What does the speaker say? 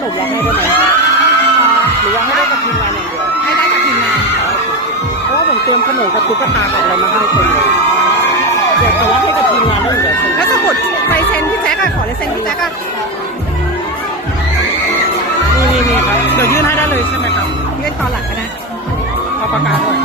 หนุ่มร้ให้ได้ไหมหรือว่าให้ได้กับทีมงานอย่างเดียวให้ได้กับทีมงานเพราะว่าผมเตรียมขนมกับตุ๊กตากัอะไรมาให้คนเลยอยากจะว่าให้กับทีมงานได้เหมือนกันแล้วสมุดไปเซ็นพี่แจ๊กอะขอเลยเซ็นพี่แจ๊กนี่นี่ครับเดี๋ยวยื่นให้ได้เลยใช่ไหมครับยื่นตอนหลังก็ได้เอาประกาศด้วย